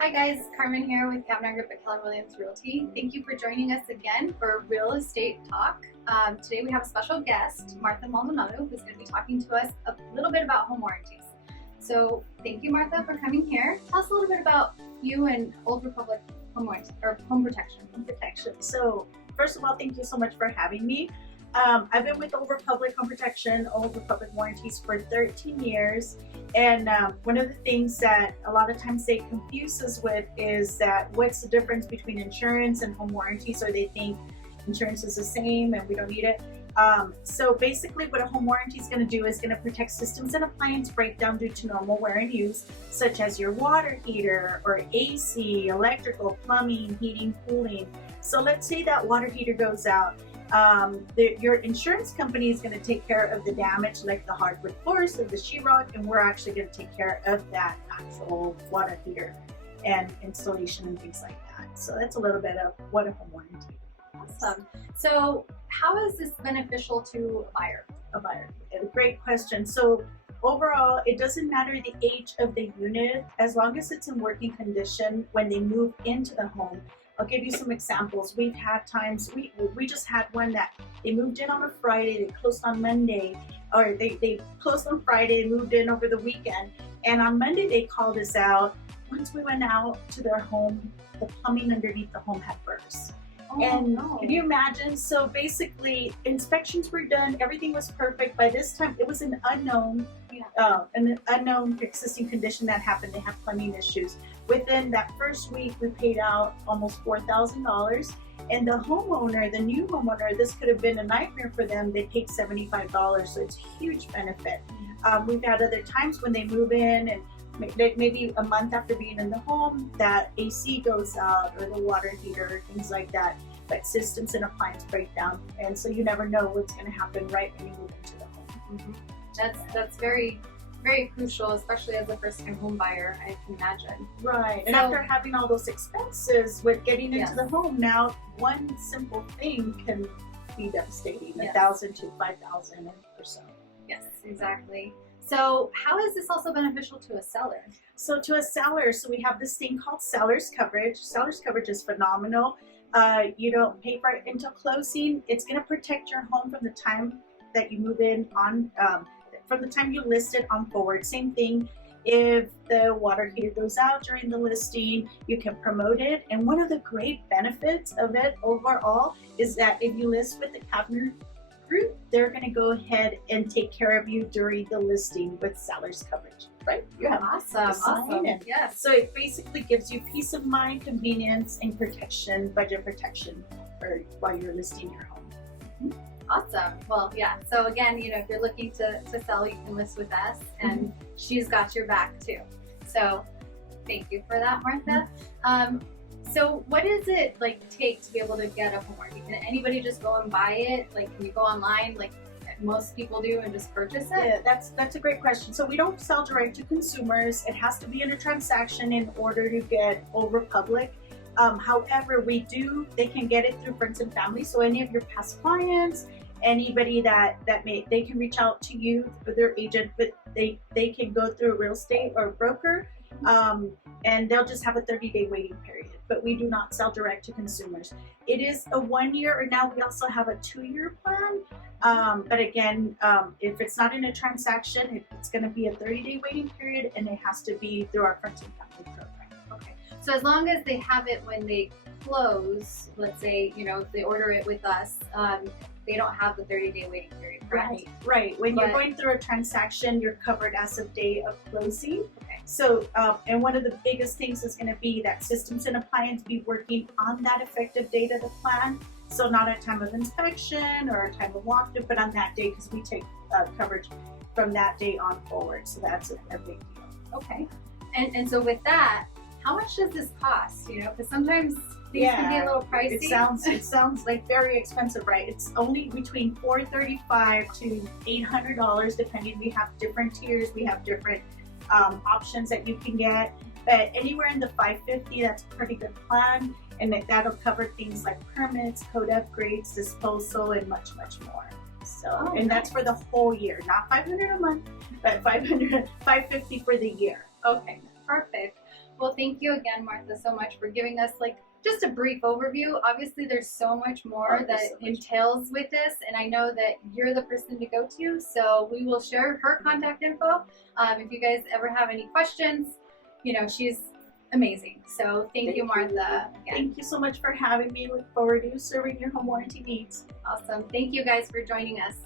Hi guys, Carmen here with Kavanaugh Group at Keller Williams Realty. Thank you for joining us again for Real Estate Talk. Today we have a special guest, Martha Maldonado, who's going to be talking to us a little bit about home warranties. So thank you, Martha, for coming here. Tell us a little bit about you and Old Republic Home Warranty, or Home Protection. So first of all, thank you so much for having me. I've been with Old Republic Home Protection, Old Republic Warranties for 13 years. And one of the things that a lot of times they confuse us with is that what's the difference between insurance and home warranties, or they think insurance is the same and we don't need it. So basically what a home warranty is going to do is going to protect systems and appliance breakdown due to normal wear and use, such as your water heater or AC, electrical, plumbing, heating, cooling. So let's say that water heater goes out. Your insurance company is going to take care of the damage, like the hardwood floors or the sheetrock, and we're actually going to take care of that actual water heater and installation and things like that. So that's a little bit of what a home warranty is. Awesome. So how is this beneficial to a buyer? A great question. So overall, it doesn't matter the age of the unit, as long as it's in working condition when they move into the home. I'll give you some examples. We've had times, we just had one that they moved in on a Friday, they closed on Monday, or they closed on Friday, moved in over the weekend, and on Monday they called us out. Once we went out to their home, the plumbing underneath the home had burst. Oh, And no. can you imagine? So basically, inspections were done, everything was perfect. By this time, it was an unknown existing condition that happened. They have plumbing issues. Within that first week, we paid out almost $4,000. And the homeowner, the new homeowner, this could have been a nightmare for them. They paid $75, so it's a huge benefit. We've had other times when they move in and maybe a month after being in the home, that AC goes out or the water heater, things like that. But systems and appliance break down, and so you never know what's going to happen right when you move into the home. That's very, very crucial, especially as a first-time home buyer, I can imagine. Right. And So- after having all those expenses with getting into the home, now one simple thing can be devastating. Yes. 1,000 to 5,000 or so. Yes, exactly. So how is this also beneficial to a seller? So to a seller, so we have this thing called seller's coverage. Seller's coverage is phenomenal. You don't pay for it until closing. It's going to protect your home from the time that you move in on, from the time you list it on forward. Same thing. If the water heater goes out during the listing, you can promote it. And one of the great benefits of it overall is that if you list with the Kavanaugh Group, they're going to go ahead and take care of you during the listing with seller's coverage, right? You have Awesome. and- Yes. So it basically gives you peace of mind, convenience, and protection, budget protection while you're listing your home. Awesome. Well, yeah. So again, if you're looking to sell, you can list with us, and she's got your back too. So thank you for that, Martha. So what does it take to be able to get a home warranty? Can anybody just go and buy it? Can you go online like most people do and just purchase it? Yeah, that's a great question. So we don't sell direct to consumers. It has to be in a transaction in order to get Old Republic. However, they can get it through friends and family. So any of your past clients, anybody that they can reach out to you or their agent, but they can go through a real estate or a broker, and they'll just have a 30-day waiting period. But we do not sell direct to consumers. It is a 1 year, or now we also have a 2-year plan. But again, if it's not in a transaction, it's going to be a 30-day waiting period, and it has to be through our friends and family program. Okay. So as long as they have it when they close, let's say, if they order it with us, they don't have the 30-day waiting period, correct? Right. When you're going through a transaction, you're covered as of day of closing. Okay. So, and one of the biggest things is going to be that systems and appliance be working on that effective date of the plan. So not at time of inspection or a time of walkthrough, but on that day, because we take coverage from that day on forward. So that's a big deal. Okay. And so with that, how much does this cost? Because sometimes these can be a little pricey. It sounds like very expensive, right? It's only between $435 to $800, depending. We have different tiers. We have different options that you can get. But anywhere in the $550, that's a pretty good plan. And that'll cover things like permits, code upgrades, disposal, and much, much more. So, and that's for the whole year, not $500 a month, but $550 for the year. Okay, perfect. Well, thank you again, Martha, so much for giving us like just a brief overview. Obviously, there's so much more that entails with this, and I know that you're the person to go to, so we will share her contact info. If you guys ever have any questions, you know, she's amazing. So thank you, Martha. Again. Thank you so much for having me. Look forward to serving your home warranty needs. Awesome. Thank you guys for joining us.